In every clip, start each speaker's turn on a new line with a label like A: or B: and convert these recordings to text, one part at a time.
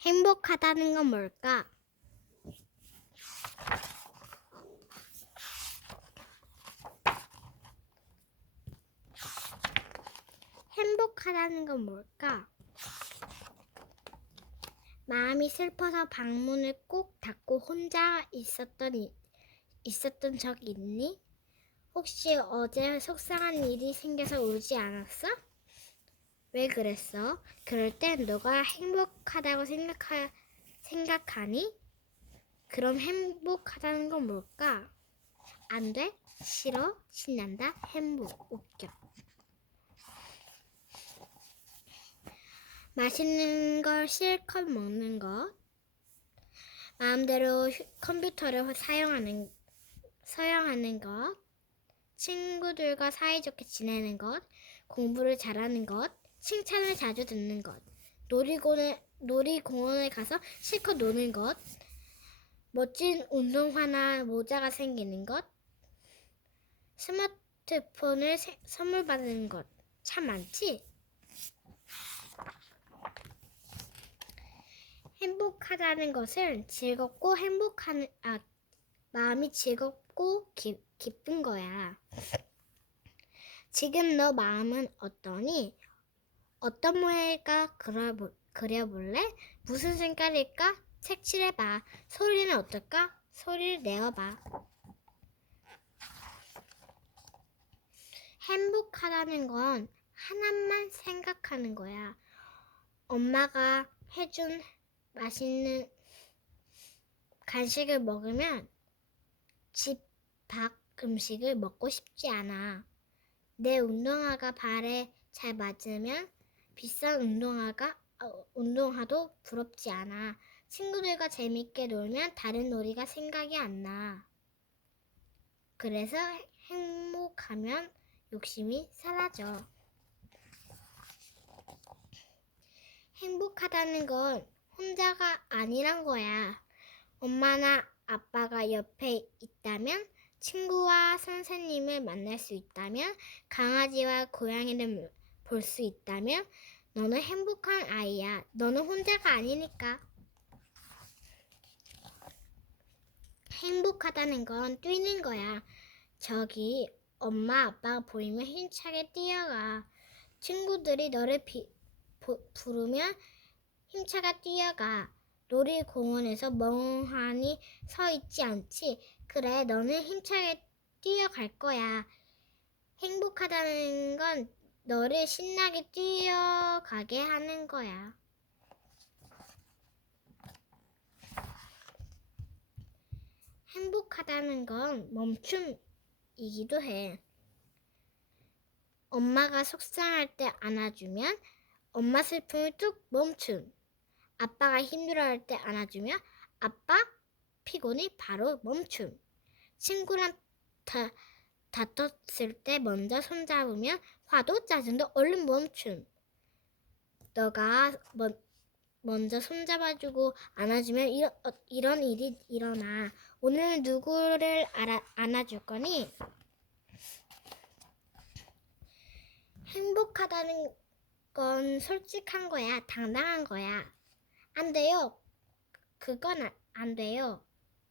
A: 행복하다는 건 뭘까? 행복하다는 건 뭘까? 마음이 슬퍼서 방문을 꼭 닫고 혼자 있었던, 이- 있었던 적 있니? 혹시 어제 속상한 일이 생겨서 울지 않았어? 왜 그랬어? 그럴 땐 너가 행복하다고 생각하, 생각하니? 그럼 행복하다는 건 뭘까? 안 돼? 싫어? 신난다? 행복? 웃겨. 맛있는 걸 실컷 먹는 것. 마음대로 휴- 컴퓨터를 사용하는, 사용하는 것. 친구들과 사이좋게 지내는 것. 공부를 잘하는 것. 칭찬을 자주 듣는 것. 놀이공원에, 놀이공원에 가서 실컷 노는 것. 멋진 운동화나 모자가 생기는 것. 스마트폰을 세- 선물 받는 것. 참 많지? 행복하다는 것은 즐겁고 행복한, 아, 마음이 즐겁고 기, 기쁜 거야. 지금 너 마음은 어떠니? 어떤 모양일까 그려볼, 그려볼래? 무슨 색깔일까? 색칠해봐. 소리는 어떨까? 소리를 내어봐. 행복하다는 건 하나만 생각하는 거야. 엄마가 해준 맛있는 간식을 먹으면 집 밖 음식을 먹고 싶지 않아. 내 운동화가 발에 잘 맞으면 비싼 운동화가 어, 운동화도 부럽지 않아. 친구들과 재밌게 놀면 다른 놀이가 생각이 안 나. 그래서 행복하면 욕심이 사라져. 행복하다는 건 혼자가 아니란 거야. 엄마나 아빠가 옆에 있다면, 친구와 선생님을 만날 수 있다면, 강아지와 고양이를 볼 수 있다면, 너는 행복한 아이야. 너는 혼자가 아니니까. 행복하다는 건 뛰는 거야. 저기 엄마 아빠가 보이면 힘차게 뛰어가. 친구들이 너를 비, 보- 부르면 힘차게 뛰어가. 놀이공원에서 멍하니 서 있지 않지. 그래, 너는 힘차게 뛰어갈 거야. 행복하다는 건 너를 신나게 뛰어가게 하는 거야. 행복하다는 건 멈춤이기도 해. 엄마가 속상할 때 안아주면 엄마 슬픔을 뚝 멈춤. 아빠가 힘들어할 때 안아주면 아빠 피곤이 바로 멈춤. 친구랑 다, 다퉜을 때 먼저 손잡으면 화도 짜증도 얼른 멈춤. 너가 먼, 먼저 손잡아주고 안아주면 이런, 어, 이런 일이 일어나. 오늘 누구를 알아, 안아줄 거니? 행복하다는 건 솔직한 거야. 당당한 거야. 안 돼요. 그건 안, 안 돼요.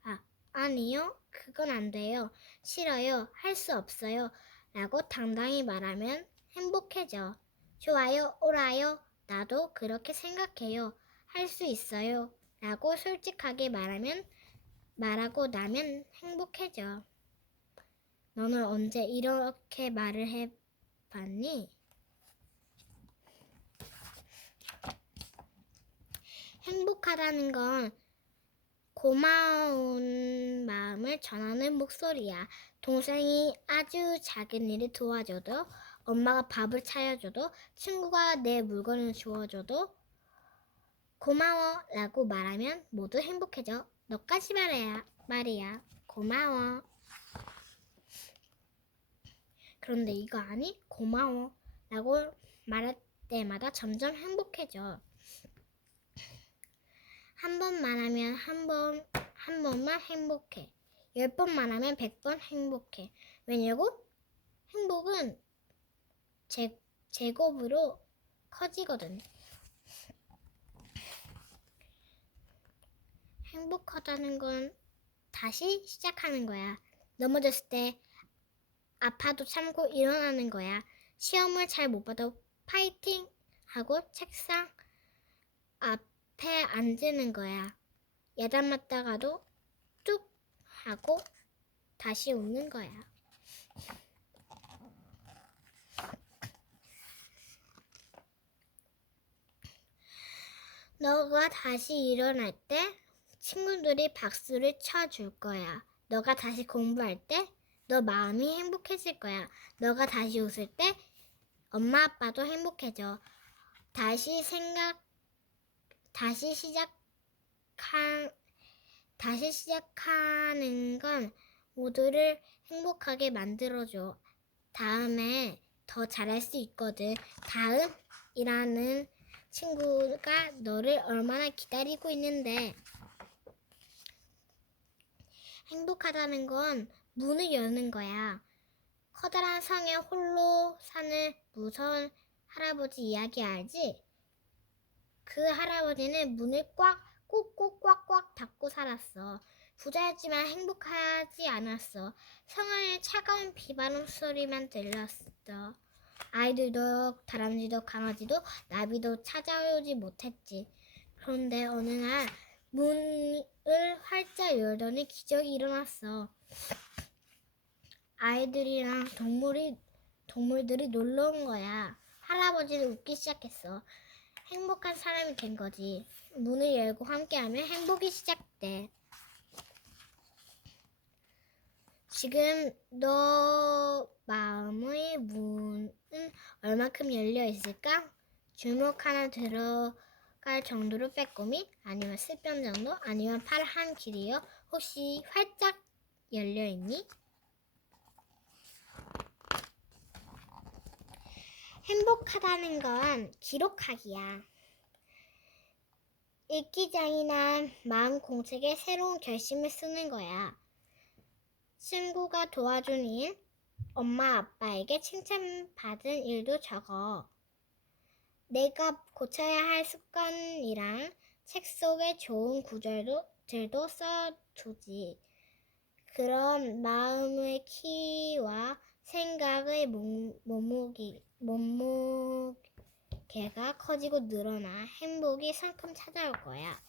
A: 아, 아니요. 그건 안 돼요. 싫어요. 할 수 없어요. 라고 당당히 말하면 행복해져. 좋아요. 옳아요. 나도 그렇게 생각해요. 할 수 있어요. 라고 솔직하게 말하면, 말하고 나면 행복해져. 너는 언제 이렇게 말을 해 봤니? 행복하다는 건 고마운 마음을 전하는 목소리야. 동생이 아주 작은 일을 도와줘도, 엄마가 밥을 차려줘도, 친구가 내 물건을 주워줘도, 고마워 라고 말하면 모두 행복해져. 너까지 말이야. 말이야. 고마워. 그런데 이거 아니? 고마워 라고 말할 때마다 점점 행복해져. 한번 말하면 한 번, 한 번만 행복해. 열번 말하면 백번 행복해. 왜냐고? 행복은 제, 제곱으로 커지거든. 행복하다는 건 다시 시작하는 거야. 넘어졌을 때 아파도 참고 일어나는 거야. 시험을 잘 못 봐도 파이팅 하고 책상 앞에 앉는 거야. 야단 맞다가도 뚝 하고 다시 웃는 거야. 너가 다시 일어날 때 친구들이 박수를 쳐줄 거야. 너가 다시 공부할 때 너 마음이 행복해질 거야. 너가 다시 웃을 때 엄마 아빠도 행복해져. 다시 생각 다시 시작한 다시 시작하는 건 모두를 행복하게 만들어줘. 다음에 더 잘할 수 있거든. 다음이라는 친구가 너를 얼마나 기다리고 있는데. 행복하다는 건 문을 여는 거야. 커다란 성에 홀로 사는 무서운 할아버지 이야기 알지? 그 할아버지는 문을 꽉 꾹꾹 꽉꽉 닫고 살았어. 부자였지만 행복하지 않았어. 성 안에 차가운 비바람 소리만 들렸어. 아이들도 다람쥐도 강아지도 나비도 찾아오지 못했지. 그런데 어느 날 문을 활짝 열더니 기적이 일어났어. 아이들이랑 동물이 동물들이 놀러 온 거야. 할아버지는 웃기 시작했어. 행복한 사람이 된 거지. 문을 열고 함께하면 행복이 시작돼. 지금 너 마음의 문은 얼마큼 열려 있을까? 주먹 하나 들어갈 정도로 빼꼼히? 아니면 스편 정도? 아니면 팔 한 길이요? 혹시 활짝 열려 있니? 행복하다는 건 기록하기야. 일기장이나 마음 공책에 새로운 결심을 쓰는 거야. 친구가 도와준 일, 엄마 아빠에게 칭찬받은 일도 적어. 내가 고쳐야 할 습관이랑 책 속의 좋은 구절도 들도 써두지. 그럼 마음의 키와 생각의 몸, 몸무게, 몸무게 가 커지고 늘어나 행복이 성큼 찾아올 거야.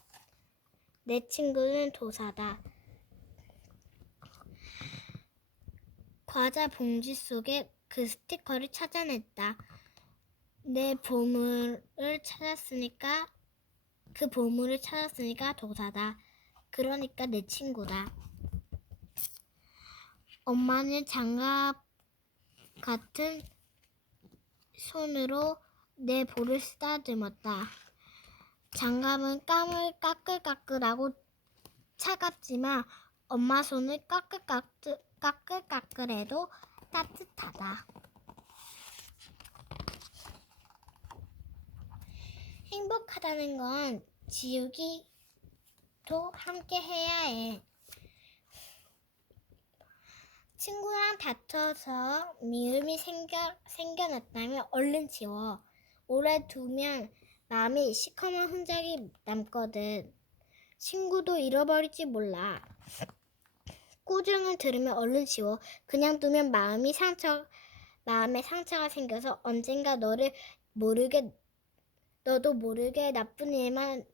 A: 내 친구는 도사다. 과자 봉지 속에 그 스티커를 찾아냈다. 내 보물을 찾았으니까 그 보물을 찾았으니까 도사다. 그러니까 내 친구다. 엄마는 장갑 같은 손으로 내 볼을 쓰다듬었다. 장갑은 까물 까끌까끌하고 차갑지만 엄마 손을 까끌까끌, 까끌까끌해도 따뜻하다. 행복하다는 건 지우기도 함께 해야 해. 친구랑 다퉈서 미움이 생겨, 생겨났다면 얼른 지워. 오래 두면 마음이 시커먼 흔적이 남거든. 친구도 잃어버릴지 몰라. 꾸중을 들으면 얼른 지워. 그냥 두면 마음이 상처, 마음에 상처가 생겨서 언젠가 너를 모르게, 너도 모르게 나쁜 일만,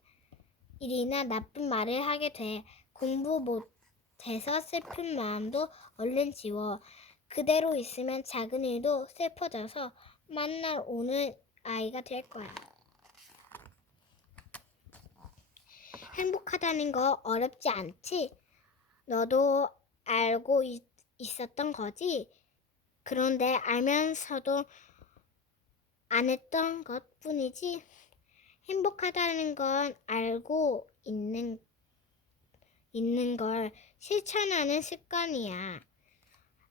A: 일이나 나쁜 말을 하게 돼. 공부 못해서 슬픈 마음도 얼른 지워. 그대로 있으면 작은 일도 슬퍼져서 만날 오는 아이가 될 거야. 행복하다는 거 어렵지 않지? 너도 알고 있, 있었던 거지? 그런데 알면서도 안 했던 것 뿐이지? 행복하다는 건 알고 있는, 있는 걸 실천하는 습관이야.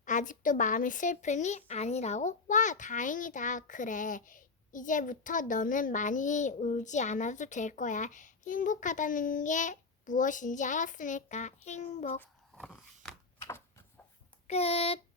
A: 아직도 마음이 슬프니? 아니라고? 와, 다행이다. 그래. 이제부터 너는 많이 울지 않아도 될 거야. 행복하다는 게 무엇인지 알았으니까 행복. 끝.